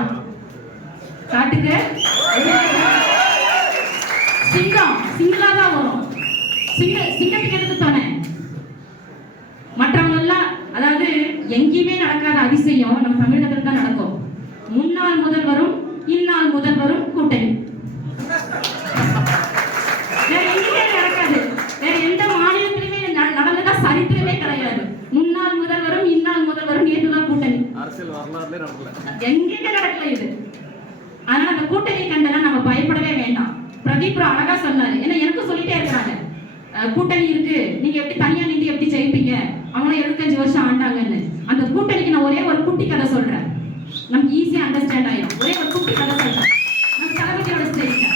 அவ்வளவுதான். காட்டுக்கு சிங்கம் சிங்கிளா தான் வரும். சிங்கத்துக்கு எதுக்கு தானே மற்றவங்க எல்லாம், அதாவது எங்கேயுமே நடக்காத அதிசயம் நம்ம தமிழகத்தில் தான் நடக்கும். முன்னாள் முதல்வரும் இந்நாள் முதல்வரும் கூட்டணி. வேற எங்கேயுமே நடக்காது. வேற எந்த மாநிலத்திலுமே நடந்ததா சரித்திரமே கிடையாது. முன்னாள் முதல்வரும் இந்நாள் முதல்வரும் நேற்றுதான் கூட்டணி. அரசியல் வரலாறுல நடக்கல, எங்கேயுமே நடக்கல இது. அதனால அந்த கூட்டணி கண்டெல்லாம் நம்ம பயப்படவே வேண்டாம். பிரதீப் அழகா சொன்னாரு. ஏன்னா எனக்கு சொல்லிட்டே இருக்கிறாங்க கூட்டணி இருக்கு, நீங்க எப்படி தனியா நின்று எப்படி ஜெயிப்பீங்க, அவங்கள 75 வருஷம் ஆண்டாங்கன்னு. அந்த கூட்டணிக்கு நான் ஒரே ஒரு குட்டி கதை சொல்றேன், நமக்கு ஈஸியா அண்டர்ஸ்டாண்ட் ஆயிடும். ஒரே ஒரு குட்டி கதை சொல்றேன். நம்ம தளபதியோட ஸ்டேஜ்ல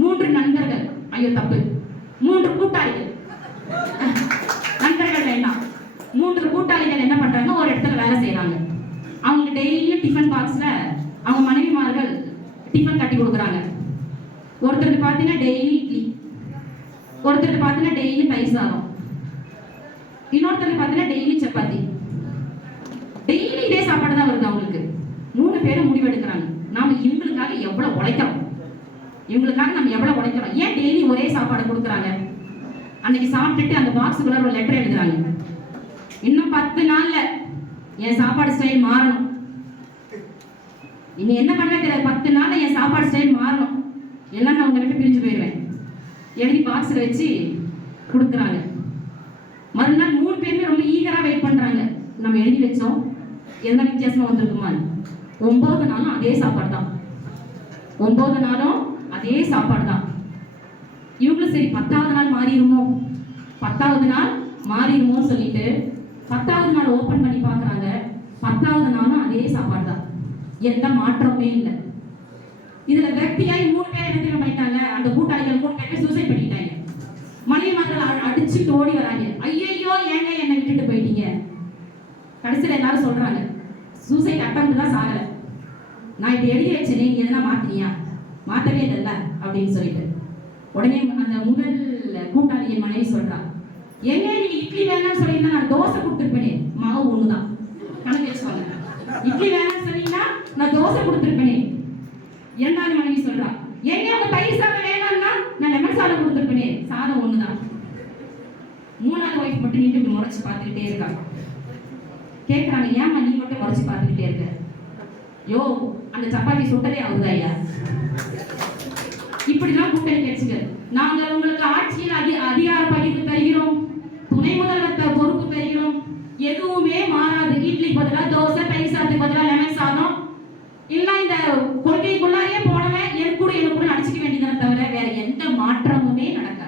3 நண்பர்கள், ஐயோ தப்பு, 3 கூட்டாளிகள், நண்பர்கள் வேண்டாம், 3 கூட்டாளிகள் என்ன பண்றாங்க, ஒரு இடத்துல வேலை செய்யறாங்க. அவங்க டெய்லியும் டிஃபன் பாக்ஸ்ல அவங்க மனைவிமார்கள் டிஃபன் கட்டி கொடுக்குறாங்க. ஒருத்தருக்கு பார்த்தீங்கன்னா டெய்லி இட்லி, ஒருத்தருக்கு பார்த்தீங்கன்னா டெய்லி தயிர் சாதம், இன்னொருத்தருக்கு பார்த்தீங்கன்னா டெய்லி சப்பாத்தி. டெய்லி இதே சாப்பாடு தான் வருது அவங்களுக்கு. 3 பேரும் முடிவெடுக்கிறாங்க, நாம இவங்களுக்காக எவ்வளவு உழைக்கிறோம், இவங்களுக்காக நம்ம எவ்வளவு உழைக்கிறோம், ஏன் டெய்லி ஒரே சாப்பாடு கொடுக்குறாங்க. அன்னைக்கு சாப்பிட்டுட்டு அந்த பாக்ஸுக்குள்ள ஒரு லெட்டர் எழுதுறாங்க, இன்னும் 10 நாள்ல என் சாப்பாடு ஸ்டைல் மாறணும், நீங்க என்ன பண்ண தெரியாது, 10 நாள்ல என் சாப்பாடு ஸ்டைல் மாறணும், எல்லாம் நான் உங்க விட்டு பிரிஞ்சு போயிடுவேன். எழுதி பாக்ஸ்ல வச்சு கொடுக்குறாங்க. மறுநாள் 3 பேருமே ரொம்ப ஈகரா வெயிட் பண்றாங்க, நம்ம எழுதி வச்சோம் எந்த வித்தியாசமா வந்திருக்குமா. 9 நாளும் அதே சாப்பாடு தான், 9 நாளும் அதே சாப்பாடு தான். இவங்களும் சரி 10வது நாள் மாறிடுமோ, 10வது நாள் மாறிடுமோன்னு சொல்லிட்டு 10வது நாள் ஓபன் பண்ணி பாக்குறாங்க. 10வது நாளும் அதே சாப்பாடு தான், எந்த மாற்றமே இல்லை. இதுல விரக்தியாய் 3 பேர் என்ன பண்ணிட்டாங்க, அந்த கூட்டாளிகள் 3 பேர் சூசைட் பண்ணிட்டாங்க. மனைவிமார்கள் அடிச்சுட்டு ஓடி வராங்க, ஐயோ ஏங்க என்னை விட்டுட்டு போயிட்டீங்க. கடைசியில் எல்லாரும் சொல்றாங்க, சூசைட் அட்டம் தான் சாகல, நான் இப்ப எழுதி வச்சேனே நீ எதனா மாத்தினியா, மாத்தவே இல்லைல்ல அப்படின்னு சொல்லிட்டு. உடனே அந்த முதல் கூட்டாளியின் மனைவி சொல்றா, ஏங்க நீங்க இட்லி வேணாம்னு சொல்லியிருந்தா நான் தோசை கொடுத்துருப்பேனே, மாவு ஒண்ணுதான் கணக்கு வச்சுக்கோங்க, இட்லி வேணாம்னு சொன்னீங்கன்னா நான் தோசை கொடுத்துருப்பேனே. 2வது மனைவி சொல்றா, ஏங்க உங்க தயிர் சாதம் வேணும்னா நான் லெமன் சாதம் கொடுத்துருப்பேனே, சாதம் ஒண்ணுதான். 3வது ஒய்ஃப் மட்டும் நீட்டு முறைச்சு பார்த்துக்கிட்டே இருக்காங்க. கேட்கறாங்க, ஏமா நீ மட்டும் முறைச்சு பார்த்துக்கிட்டே இருக்க, யோ அந்த சப்பாத்தி சுட்டதே அவருதாயா. இப்படிதான் கூட்டணி கிடைச்சுங்க. நாங்கள் உங்களுக்கு ஆட்சியில் அதிகார பகிர்வு தருகிறோம், துணை முதல்வர் பொறுப்பு தருகிறோம், எதுவுமே மாறாது. இட்லி பதிலா தோசை, தயிர் சாதத்துக்கு பதிலா லெமன் சாதம், இல்ல இந்த கொள்கைக்குள்ளாரே போனவன் எனக்கு கூட அடிச்சுக்க வேண்டியதான தவிர வேற எந்த மாற்றமுமே நடக்காது.